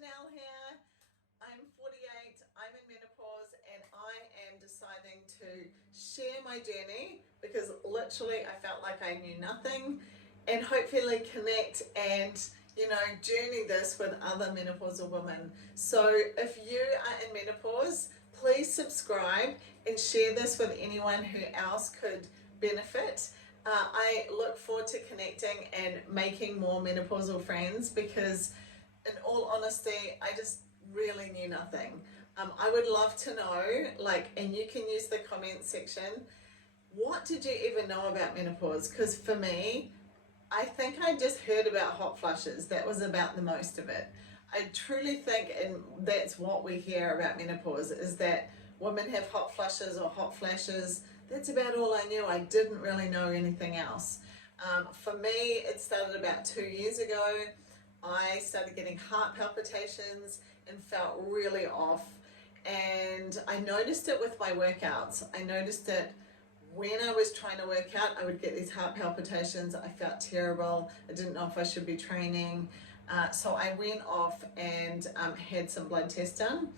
Chanel here. I'm 48, I'm in menopause, and I am deciding to share my journey because literally I felt like I knew nothing, and hopefully connect and journey this with other menopausal women. So if you are in menopause, please subscribe and share this with anyone who else could benefit. I look forward to connecting and making more menopausal friends because in all honesty, I just really knew nothing. I would love to know, and you can use the comment section, what did you even know about menopause? Because for me, I think I just heard about hot flushes. That was about the most of it. I truly think, and that's what we hear about menopause, is that women have hot flushes or hot flashes. That's about all I knew. I didn't really know anything else. For me, it started about 2 years ago. I started getting heart palpitations and felt really off. And I noticed it with my workouts. I noticed it when I was trying to work out. I would get these heart palpitations. I felt terrible. I didn't know if I should be training. So I went off and had some blood tests done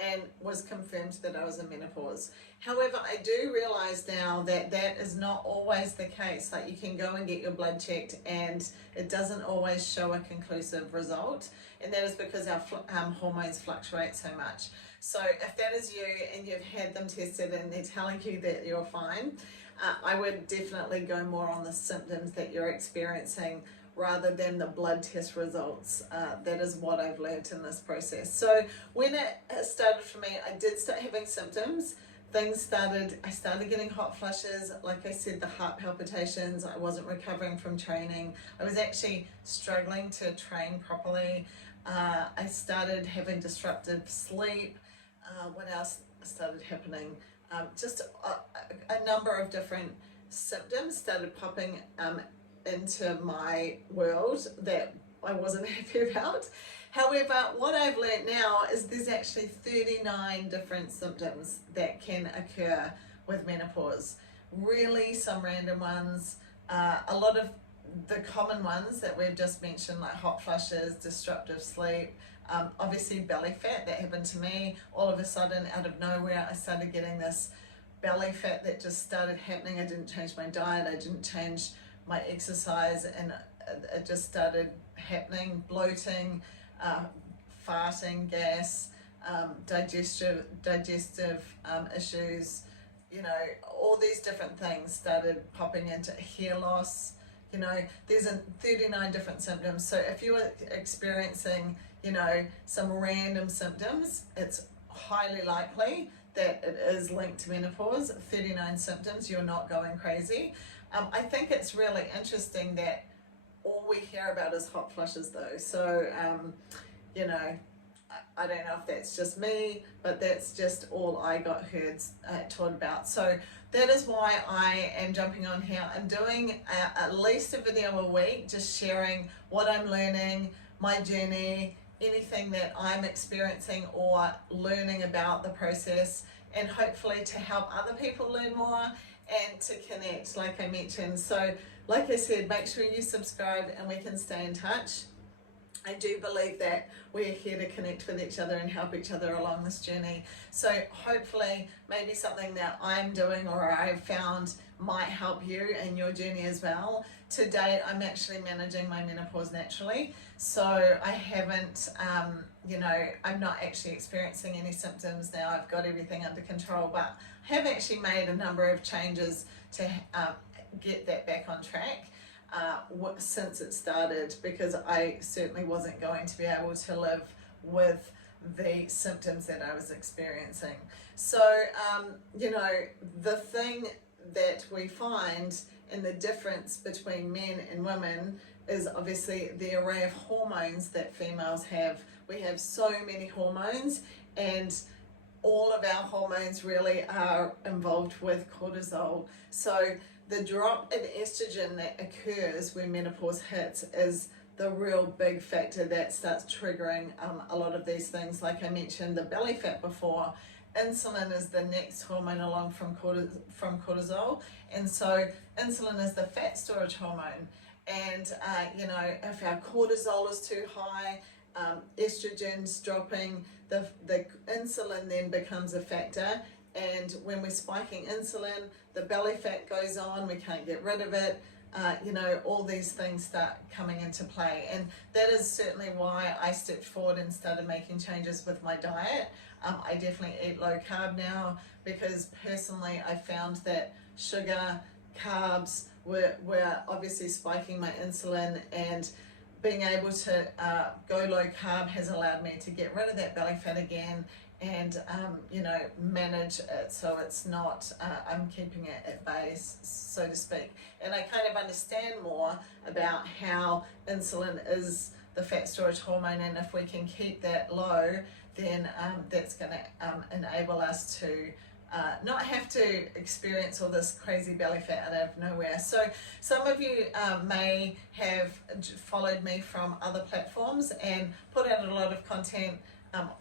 and was confirmed that I was in menopause. However, I do realize now that that is not always the case. Like, you can go and get your blood checked and it doesn't always show a conclusive result, and that is because our hormones fluctuate so much. So if that is you and you've had them tested and they're telling you that you're fine, I would definitely go more on the symptoms that you're experiencing rather than the blood test results. That is what I've learned in this process. So when it started for me, I did start having symptoms. I started getting hot flushes. Like I said, the heart palpitations. I wasn't recovering from training. I was actually struggling to train properly. I started having disruptive sleep. What else started happening? Just a number of different symptoms started popping into my world that I wasn't happy about. However, what I've learned now is there's actually 39 different symptoms that can occur with menopause. Really, some random ones, a lot of the common ones that we've just mentioned, like hot flushes, disruptive sleep, obviously belly fat. That happened to me. All of a sudden, out of nowhere, I started getting this belly fat that just started happening. I didn't change my diet, I didn't change my exercise, and it just started happening. Bloating, farting, gas, digestive issues, all these different things started popping into hair loss. There's 39 different symptoms. So if you're experiencing, some random symptoms, it's highly likely that it is linked to menopause. 39 symptoms, you're not going crazy. I think it's really interesting that all we hear about is hot flushes though. So, I don't know if that's just me, but that's just all I got taught about. So that is why I am jumping on here. I'm doing at least a video a week, just sharing what I'm learning, my journey, anything that I'm experiencing or learning about the process, and hopefully to help other people learn more and to connect, like I mentioned. So like I said, make sure you subscribe and we can stay in touch. I do believe that we're here to connect with each other and help each other along this journey. So hopefully maybe something that I'm doing or I've found might help you in your journey as well. To date, I'm actually managing my menopause naturally. So I haven't, I'm not actually experiencing any symptoms now. I've got everything under control, but I have actually made a number of changes to get that back on track. Since it started, because I certainly wasn't going to be able to live with the symptoms that I was experiencing. So, the thing that we find in the difference between men and women is obviously the array of hormones that females have. We have so many hormones, and all of our hormones really are involved with cortisol. So the drop in estrogen that occurs when menopause hits is the real big factor that starts triggering a lot of these things. Like I mentioned, the belly fat before. Insulin is the next hormone along from cortisol, and so insulin is the fat storage hormone. And if our cortisol is too high, estrogen's dropping, the insulin then becomes a factor. And when we're spiking insulin, the belly fat goes on, we can't get rid of it. All these things start coming into play. And that is certainly why I stepped forward and started making changes with my diet. I definitely eat low carb now because personally I found that sugar, carbs were obviously spiking my insulin, and being able to go low carb has allowed me to get rid of that belly fat again and manage it so it's not I'm keeping it at bay, so to speak. And I kind of understand more about how insulin is the fat storage hormone, and if we can keep that low, then that's going to enable us to not have to experience all this crazy belly fat out of nowhere. So some of you may have followed me from other platforms and put out a lot of content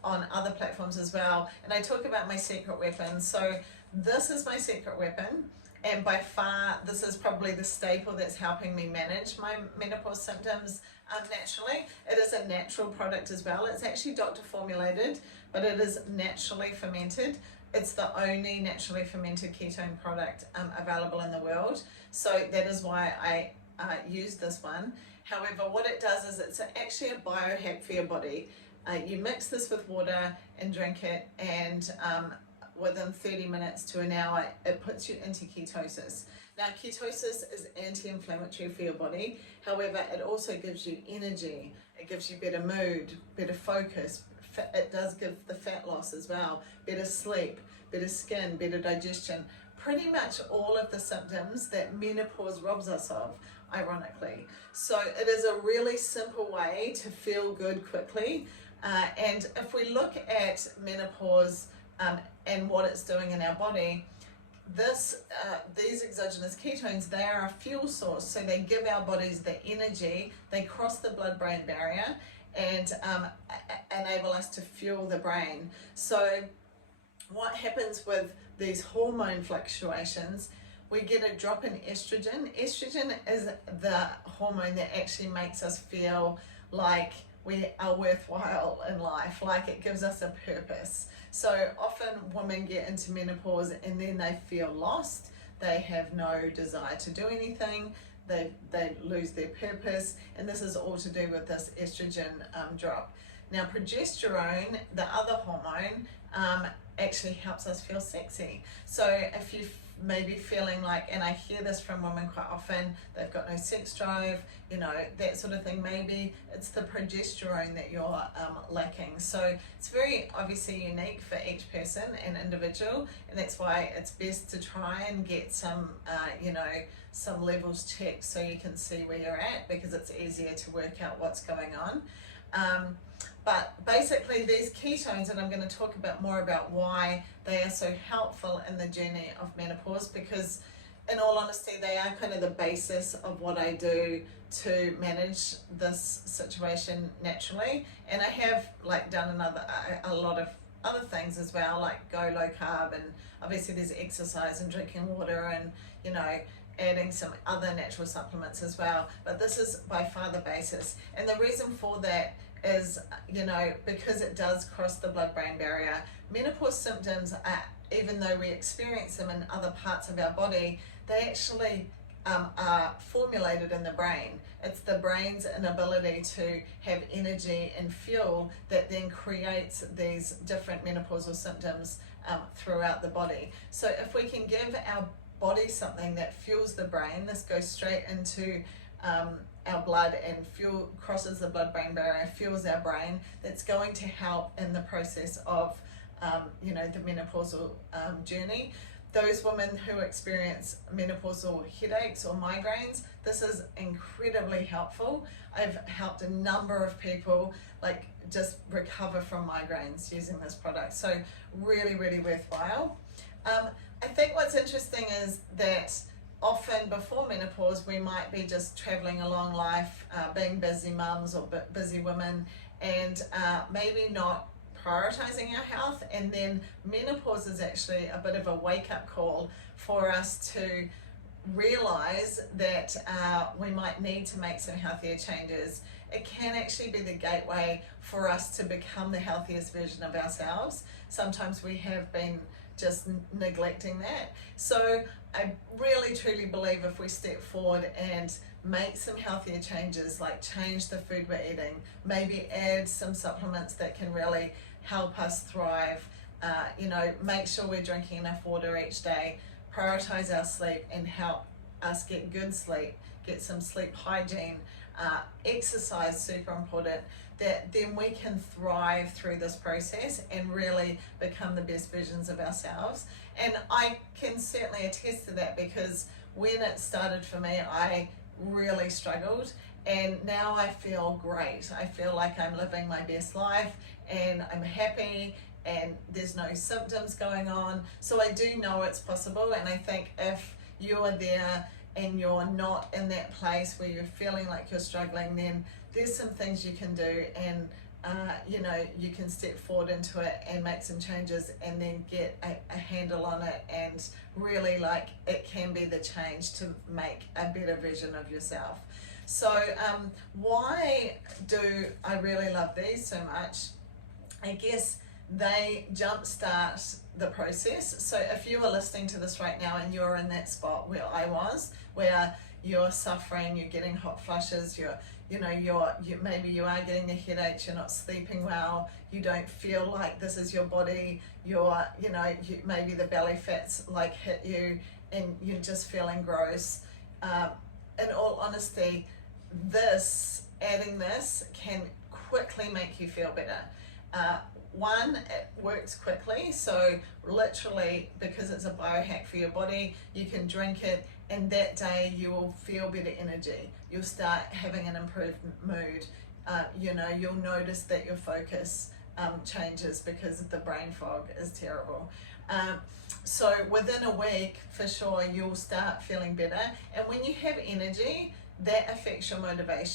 on other platforms as well, and I talk about my secret weapon. So this is my secret weapon, and by far this is probably the staple that's helping me manage my menopause symptoms naturally. It is a natural product as well. It's actually doctor formulated, but it is naturally fermented. It's the only naturally fermented ketone product available in the world, so that is why I use this one. However, what it does is it's actually a biohack for your body. You mix this with water and drink it, and within 30 minutes to an hour, it puts you into ketosis. Now, ketosis is anti-inflammatory for your body. However, it also gives you energy. It gives you better mood, better focus. It does give the fat loss as well, better sleep, better skin, better digestion. Pretty much all of the symptoms that menopause robs us of, ironically. So it is a really simple way to feel good quickly. And if we look at menopause and what it's doing in our body, these exogenous ketones, they are a fuel source. So they give our bodies the energy, they cross the blood-brain barrier and enable us to fuel the brain. So what happens with these hormone fluctuations, we get a drop in estrogen. Estrogen is the hormone that actually makes us feel like we are worthwhile in life, like it gives us a purpose. So often women get into menopause and then they feel lost. They have no desire to do anything. They lose their purpose, and this is all to do with this estrogen drop. Now, progesterone, the other hormone, actually helps us feel sexy. So if you may be feeling like, and I hear this from women quite often, they've got no sex drive, that sort of thing, maybe it's the progesterone that you're lacking. So it's very obviously unique for each person and individual, and that's why it's best to try and get some some levels checked so you can see where you're at, because it's easier to work out what's going on. But basically these ketones, and I'm going to talk a bit more about why they are so helpful in the journey of menopause, because in all honesty they are kind of the basis of what I do to manage this situation naturally. And I have done a lot of other things as well, like go low carb, and obviously there's exercise and drinking water and adding some other natural supplements as well, but this is by far the basis. And the reason for that is, because it does cross the blood-brain barrier. Menopause symptoms are, even though we experience them in other parts of our body, they actually are formulated in the brain. It's the brain's inability to have energy and fuel that then creates these different menopausal symptoms throughout the body. So if we can give our body something that fuels the brain, this goes straight into our blood and crosses the blood-brain barrier, fuels our brain, that's going to help in the process of the menopausal journey. Those women who experience menopausal headaches or migraines, this is incredibly helpful. I've helped a number of people just recover from migraines using this product, so really, really worthwhile. I think what's interesting is that often before menopause we might be just traveling along life, being busy mums or busy women, and maybe not prioritizing our health, and then menopause is actually a bit of a wake-up call for us to realize that we might need to make some healthier changes. it can actually be the gateway for us to become the healthiest version of ourselves. Sometimes we have been just neglecting that. So I really truly believe if we step forward and make some healthier changes, like change the food we're eating, maybe add some supplements that can really help us thrive, make sure we're drinking enough water each day, prioritize our sleep and help us get good sleep, get some sleep hygiene, exercise, super important, that then we can thrive through this process and really become the best versions of ourselves. And I can certainly attest to that, because when it started for me, I really struggled, and now I feel great. I feel like I'm living my best life and I'm happy and there's no symptoms going on. So I do know it's possible, and I think if you are there and you're not in that place where you're feeling like you're struggling, then there's some things you can do, and you can step forward into it and make some changes and then get a handle on it, and really, like, it can be the change to make a better version of yourself. So why do I really love these so much? I guess they jumpstart the process. So if you are listening to this right now and you're in that spot where I was, where you're suffering, you're getting hot flushes, maybe you are getting a headache, you're not sleeping well, you don't feel like this is your body, maybe the belly fat's like hit you and you're just feeling gross. In all honesty, adding this can quickly make you feel better. One, it works quickly, so literally, because it's a biohack for your body, you can drink it and that day you will feel better energy. You'll start having an improved mood. You'll notice that your focus changes because the brain fog is terrible. So within a week, for sure, you'll start feeling better. And when you have energy, that affects your motivation.